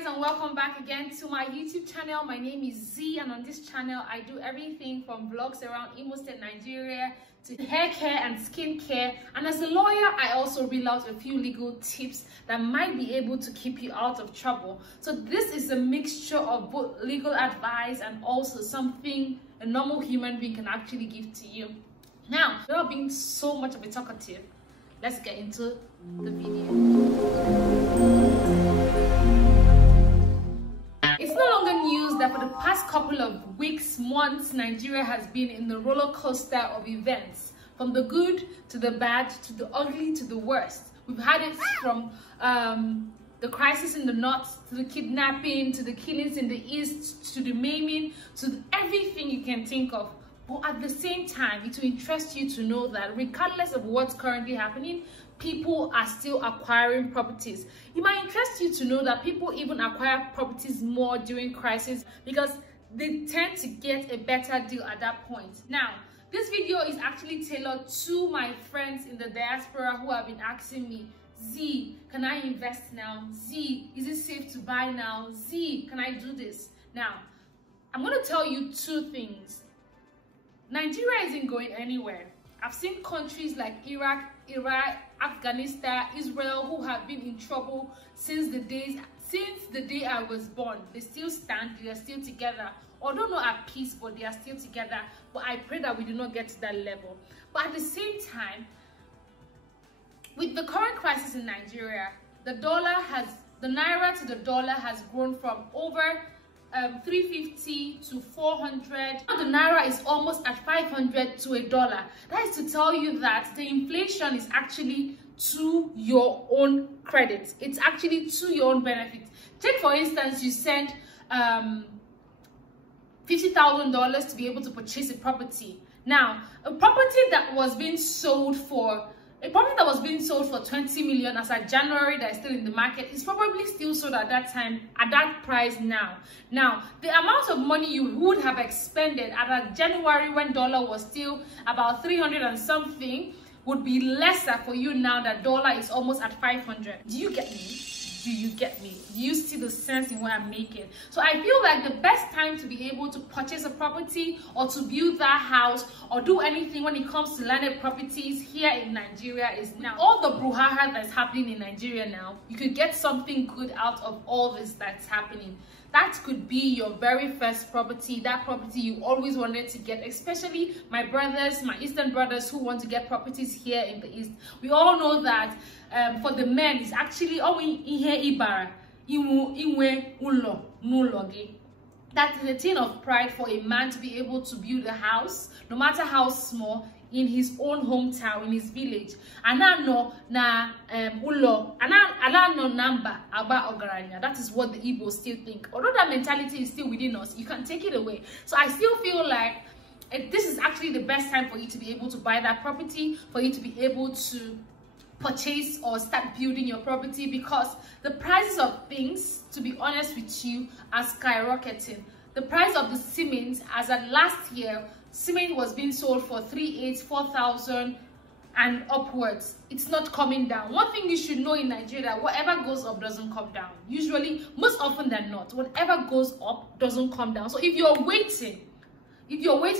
guys, and welcome back again to my YouTube channel. My name is Z, and on this channel I do everything from vlogs around Imo State, Nigeria to hair care and skin care. And as a lawyer, I also reel out a few legal tips that might be able to keep you out of trouble. So this is a mixture of both legal advice and also something a normal human being can actually give to you. Now, without being so much of a talkative, let's get into the video. It's no longer news that for the past couple of weeks, months, Nigeria has been in the roller coaster of events. From the good to the bad to the ugly to the worst. We've had it from the crisis in the north to the kidnapping to the killings in the east to the maiming to everything you can think of. But at the same time, it will interest you to know that regardless of what's currently happening, people are still acquiring properties. It might interest you to know that people even acquire properties more during crisis because they tend to get a better deal at that point. Now, this video is actually tailored to my friends in the diaspora who have been asking me, Z, can I invest now? Z, is it safe to buy now? Z, can I do this? Now, I'm going to tell you two things. Nigeria isn't going anywhere. I've seen countries like Iraq, Afghanistan, Israel who have been in trouble since the day I was born. They still stand, they are still together. Although not at peace, but they are still together. But I pray that we do not get to that level. But at the same time, with the current crisis in Nigeria, the naira to the dollar has grown from over 350 to 400. Now the naira is almost at 500 to $1. That is to tell you that the inflation is actually to your own credit. It's actually to your own benefit. Take for instance, you send $50,000 to be able to purchase a property. Now, a property that was being sold for 20 million as at January that is still in the market is probably still sold at that time at that price now. Now, the amount of money you would have expended at that January when dollar was still about 300 and something would be lesser for you now that dollar is almost at 500. Do you get me? Do you get me? Do you see the sense in what I'm making? So I feel like the best time to be able to purchase a property or to build that house or do anything when it comes to landed properties here in Nigeria is now. All the brouhaha that's happening in Nigeria now, you could get something good out of all this that's happening. That could be your very first property, that property you always wanted to get, especially my brothers, my Eastern brothers who want to get properties here in the East. We all know that for the men, it's actually that is a thing of pride for a man to be able to build a house, no matter how small, in his own hometown, in his village. That is what the Igbos still think. Although that mentality is still within us, you can't take it away. So I still feel like this is actually the best time for you to be able to buy that property, for you to be able to purchase or start building your property, because the prices of things, to be honest with you, are skyrocketing. The price of the cement, as at last year, cement was being sold for 3,800, 4,000 and upwards. It's not coming down. One thing you should know in Nigeria, whatever goes up doesn't come down. Usually, most often than not, whatever goes up doesn't come down. So if you're waiting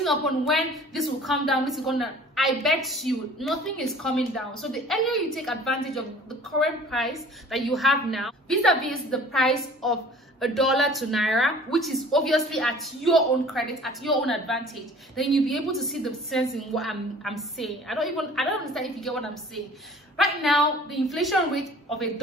upon when this will come down, this is gonna, I bet you nothing is coming down. So the earlier you take advantage of the current price that you have now, vis-a-vis the price of $1 to naira, which is obviously at your own credit, at your own advantage, then you'll be able to see the sense in what I'm saying. I don't understand if you get what I'm saying. Right now, the inflation rate of $1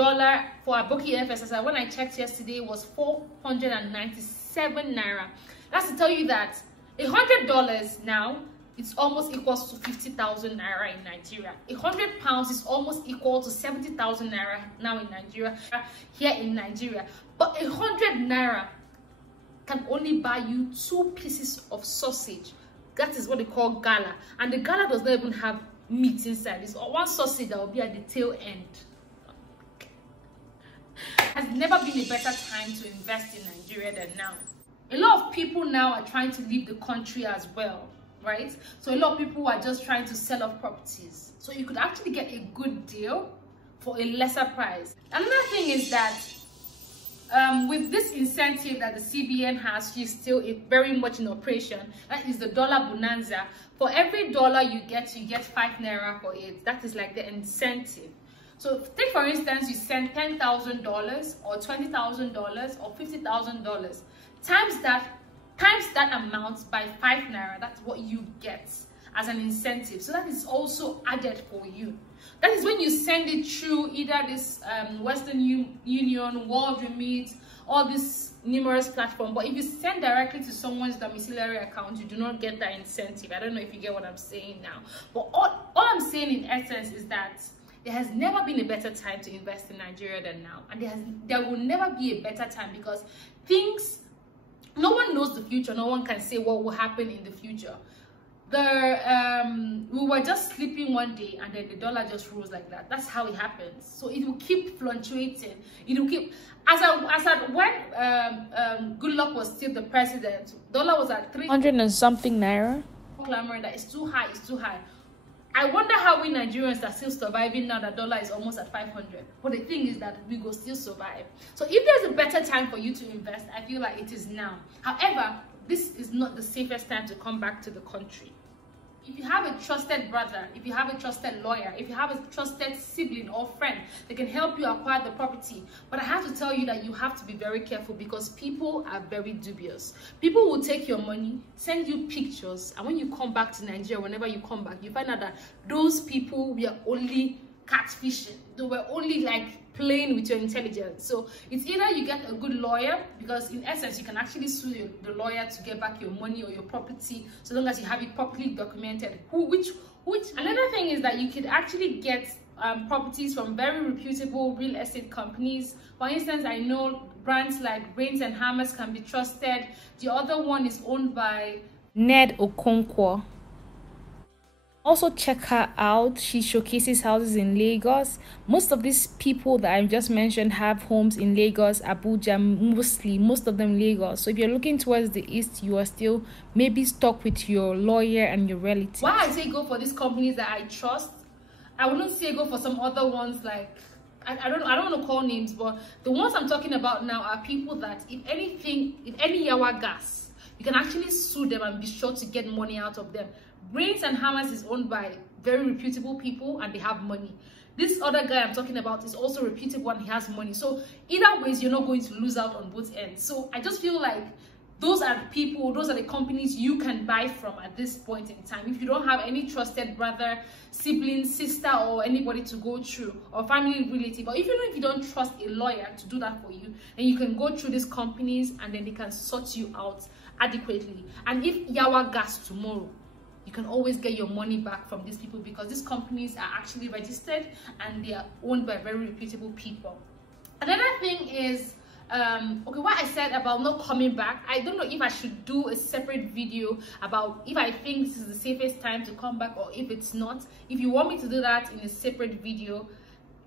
for Aboki FSSI, when I checked yesterday, was 497 naira. That's to tell you that $100 now, it's almost equals to 50,000 naira in Nigeria. £100 is almost equal to 70,000 naira now in Nigeria, here in Nigeria. But 100 naira can only buy you 2 pieces of sausage. That is what they call gala. And the gala does not even have meat inside. It's one sausage that will be at the tail end. Has never been a better time to invest in Nigeria than now. A lot of people now are trying to leave the country as well, right? So a lot of people are just trying to sell off properties. So you could actually get a good deal for a lesser price. Another thing is that with with this incentive that the CBN has, she's still very much in operation. That is the dollar bonanza. For every dollar you get 5 naira for it. That is like the incentive. So take for instance, you send $10,000 or $20,000 or $50,000. Times that amount by 5 naira. That's what you get as an incentive. So that is also added for you. That is when you send it through either this Western Union, World Remit, all these numerous platforms. But if you send directly to someone's domiciliary account, you do not get that incentive. I don't know if you get what I'm saying now. But all I'm saying in essence is that there has never been a better time to invest in Nigeria than now. And there will never be a better time, because no one knows the future. No one can say what will happen in the future. We were just sleeping one day and then the dollar just rose like that. That's how it happens. So it will keep fluctuating. It will keep when Goodluck was still the president, dollar was at 300 and something naira. Clamoring that it's too high, it's too high. I wonder how we Nigerians are still surviving now that dollar is almost at 500. But the thing is that we go still survive. So if there's a better time for you to invest, I feel like it is now. However, this is not the safest time to come back to the country. If you have a trusted brother, if you have a trusted lawyer, if you have a trusted sibling or friend that can help you acquire the property, but I have to tell you that you have to be very careful, because people are very dubious. People will take your money, send you pictures, and when you come back to Nigeria, whenever you come back, you find out that those people were only catfishing. They were only like playing with your intelligence. So it's either you get a good lawyer, because in essence you can actually sue the lawyer to get back your money or your property, so long as you have it properly documented. Which another thing is that you could actually get properties from very reputable real estate companies. For instance, I know brands like Brains and Hammers can be trusted. The other one is owned by Ned Okonkwo. Also check her out. She showcases houses in Lagos. Most of these people that I just mentioned have homes in Lagos, Abuja, most of them Lagos. So if you're looking towards the east, you are still maybe stuck with your lawyer and your relatives. Why I say go for these companies that I trust, I wouldn't say go for some other ones like I don't want to call names, but the ones I'm talking about now are people that if any yawa gas, you can actually sue them and be sure to get money out of them. Brains and Hammers is owned by very reputable people and they have money. This other guy I'm talking about is also reputable and he has money. So either ways, you're not going to lose out on both ends. So I just feel like those are the people, those are the companies you can buy from at this point in time. If you don't have any trusted brother, sibling, sister, or anybody to go through, or family relative, or even if you don't trust a lawyer to do that for you, then you can go through these companies and then they can sort you out adequately. And if yawa gas tomorrow, you can always get your money back from these people, because these companies are actually registered and they are owned by very reputable people. Another thing is, okay, what I said about not coming back, I don't know if I should do a separate video about if I think this is the safest time to come back or if it's not. If you want me to do that in a separate video,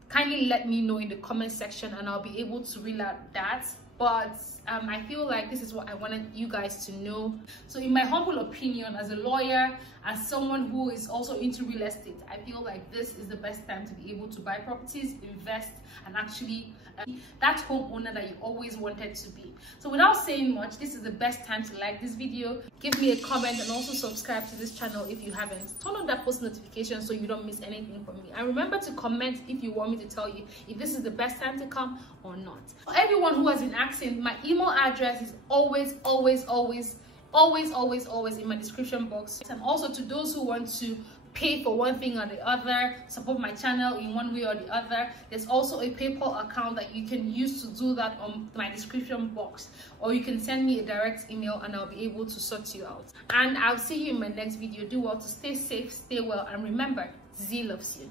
kindly let me know in the comment section and I'll be able to reel out that. But I feel like this is what I wanted you guys to know. So in my humble opinion, as a lawyer, as someone who is also into real estate, I feel like this is the best time to be able to buy properties, invest, and actually that homeowner that you always wanted to be. So without saying much, this is the best time to like this video, give me a comment, and also subscribe to this channel if you haven't. Turn on that post notification so you don't miss anything from me. And remember to comment if you want me to tell you if this is the best time to come or not. For everyone who has been asking, my email address is always in my description box. And also to those who want to pay for one thing or the other, support my channel in one way or the other, there's also a PayPal account that you can use to do that on my description box, or you can send me a direct email and I'll be able to sort you out. And I'll see you in my next video. Do well to stay safe, stay well, and remember, Z loves you.